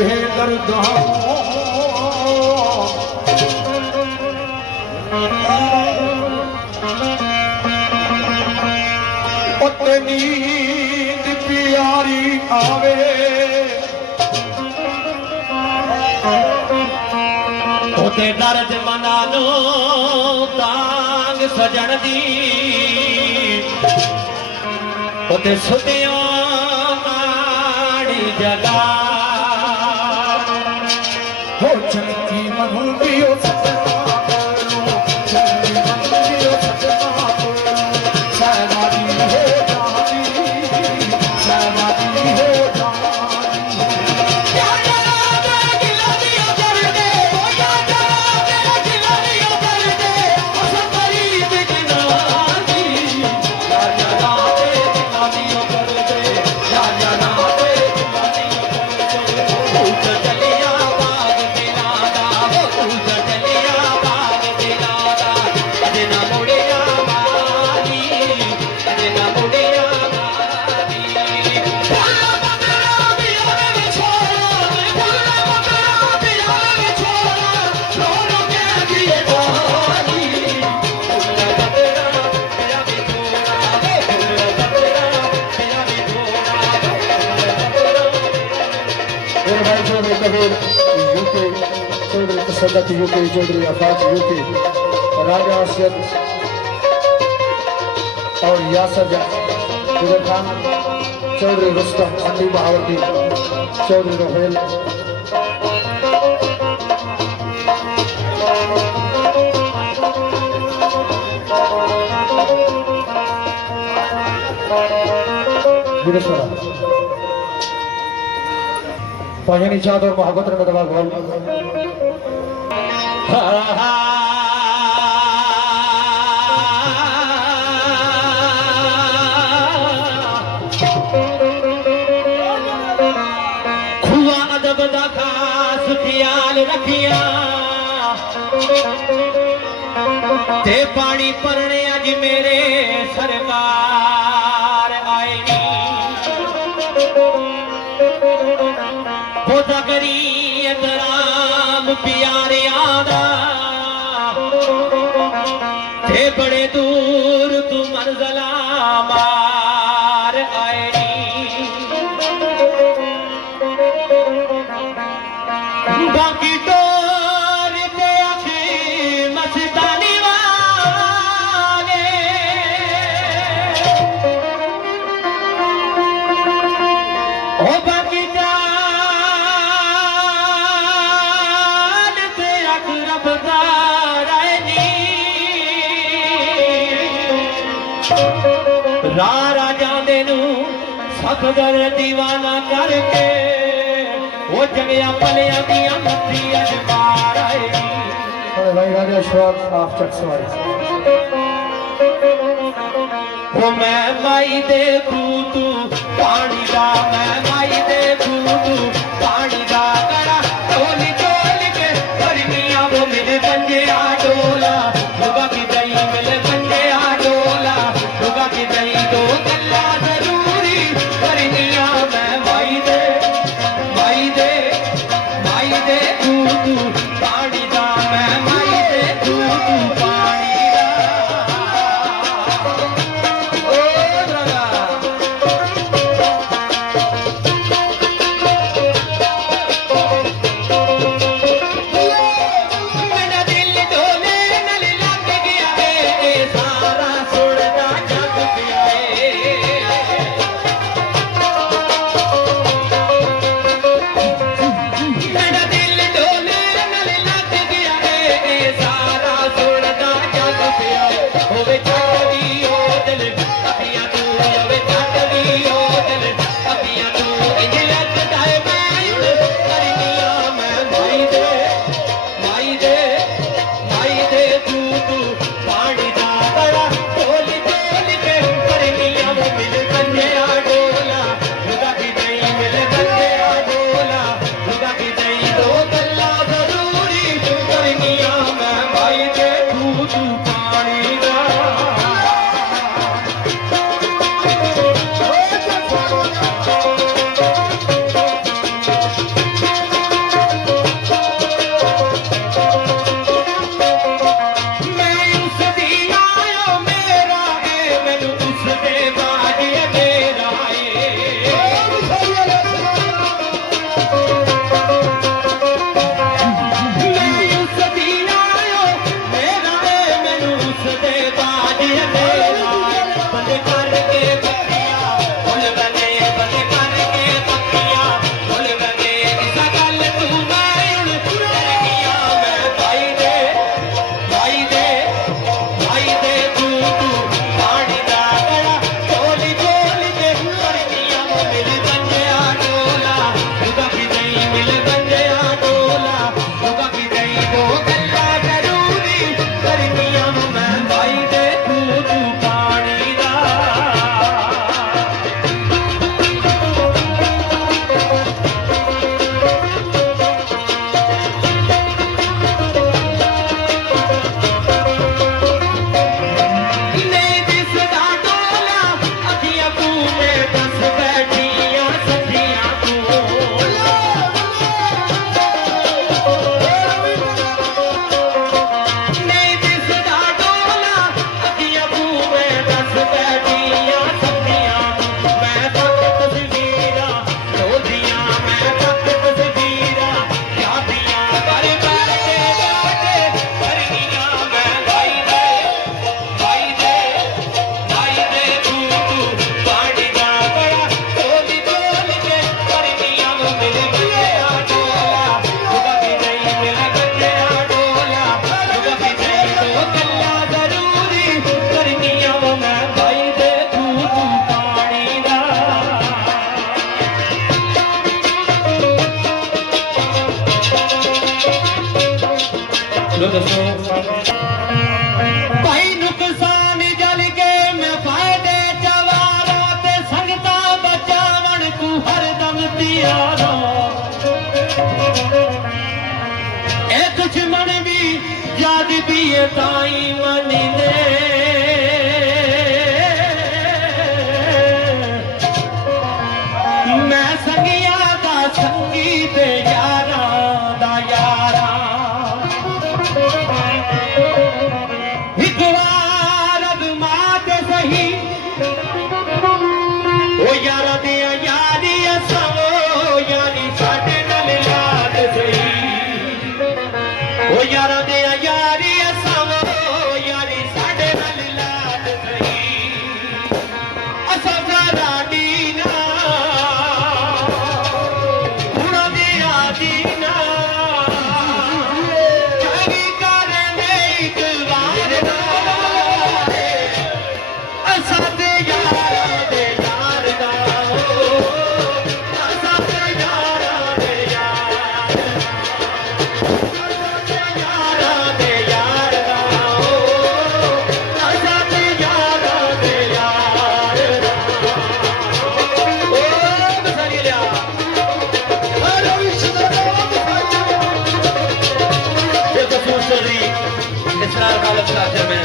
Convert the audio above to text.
दर्दा नींद प्यारी आवे ओते दर्द मना लो तांग सजन दी ओते सुतियो आड़ी जगा हो चलती मनू पियो सदत यूके चौधरी आफाज यूके राजा असद और यासर जुबैर खान चौधरी रुस्तम अंडी बहावती चौधरी रोहेल पहनी चाँद और मोहब्बत में दबा बोल खुआ अदब दा खास ख्याल रखिया ते पानी भरने अज मेरे सरकार आए नी खुदा करी एहतराम प्यारियां दा ते बड़े दूर तू मंज़िला मार आए नी बाकी तोर ते अखी मस्तानी वाले ओ बाकी जान ते अख रबदार आए नी राजा देनू सफदर दीवाना करके वो जगया पलिया दिया मत्ती अजमार आए भाई राजा शौक साफ चकसवाई वो मैं माई देखू तू पानी दा मैं माई देखू तू पानी दा करा टोली टोली के परमिया वो मिले बंजे आ डोला लुगा की दही मिले बंजे आ डोला लुगा की दही दो गल्ला जरूरी परमिया मैं माई दे तू पानी दा मैं माई दे तू पानी दा ओ लगा ਲੋ ਦੱਸੋ ਭਾਈ ਨੁਕਸਾਨ ਜਲ ਕੇ ਮੈਂ ਫਾਇਦੇ ਚਵਾਰਾ ਤੇ ਸੰਗਤਾਂ ਬਚਾਵਣ ਤੂੰ ਹਰਦਮ ਤਿਆਰਾ ਇਹ ਦੁਸ਼ਮਣ ਵੀ ਯਾਦ ਵੀ ਇਹ ਤਾਈ ਮੰਨਦੇ ਮੈਂ ਸੰਗੀਆਂ ਦਾ ਸੰਗੀ ਤੇ ਯਾਰਾਂ ਦਾ ਯਾਰਾ ਇੱਕ ਵਾਰ ਅਜ਼ਮਾ ਕੇ ਸਹੀ ਉਹ ਯਾਰਾਂ ਦੇ ਯਾਰੀ ਅਸਵੋ ਯਾਰੀ ਸਾਡੇ ਨਾਲ ਯਾਦ ਸਹੀ ਉਹ ਯਾਰਾਂ ਦੇ ਯਾਰੀ ਅਸਵੋ ਯਾਰੀ ਸਾਡੇ ਨਾਲ ਯਾਦ ਸਹੀ ਅਸਾਂ ਰਾਡੀ ਨਾ ਉਹਨਾਂ ਦੇ ਆਦੀਨਾ ਚੰਗੀ ਕਰਨੇ ਇੱਕ ਵਾਰ ਨਾ ਅਸਾਂ ਦੇ ਯਾਰਾਂ ਦੇ ਯਾਰ ਦਾ ਅਸਾਂ ਦੇ ਯਾਰਾਂ ਦੇ ਯਾਰ ਯਾਰਾਂ ਦੇ ਯਾਰ ਦਾ ਅਸਾਂ ਦੇ ਯਾਰਾਂ ਦੇ ਯਾਰ ਦਾ ਉਹ ਬਸਾਰੀ ਲਿਆ ये तो सोच रही इसरार का लफ्ज़ आखिर में